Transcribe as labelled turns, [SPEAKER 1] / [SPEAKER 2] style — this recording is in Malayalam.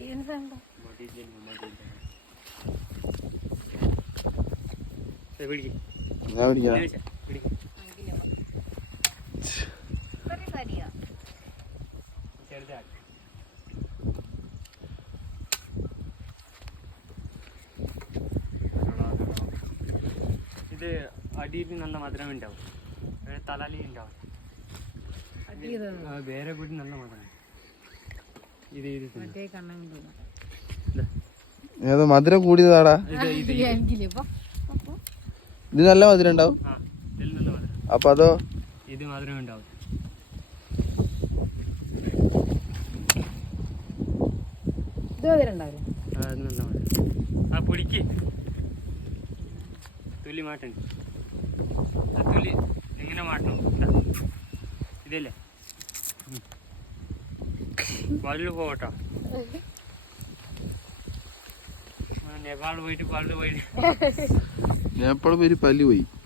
[SPEAKER 1] ഇത് അടിയിൽ നല്ല മധുരം ഉണ്ടാവും, തലാലി ഉണ്ടാവും, വേറെ കൂടി നല്ല മധുരം.
[SPEAKER 2] ഇത് മധുരം കൂടിയതാടാ. ഇത് നല്ല മധുരം ഉണ്ടാവും. അപ്പൊ അതോ
[SPEAKER 1] ഇത് മധുരം ഉണ്ടാവും. പൊടിക്ക് തുള്ളി മാറ്റണ്ട, തുള്ളി എങ്ങനെ മാറ്റണം? ഇതല്ലേ പള്ളു പോകട്ടോ. നേപ്പാളിൽ പോയിട്ട്
[SPEAKER 2] നേപ്പാൾ പോയി പല്ലു പോയി.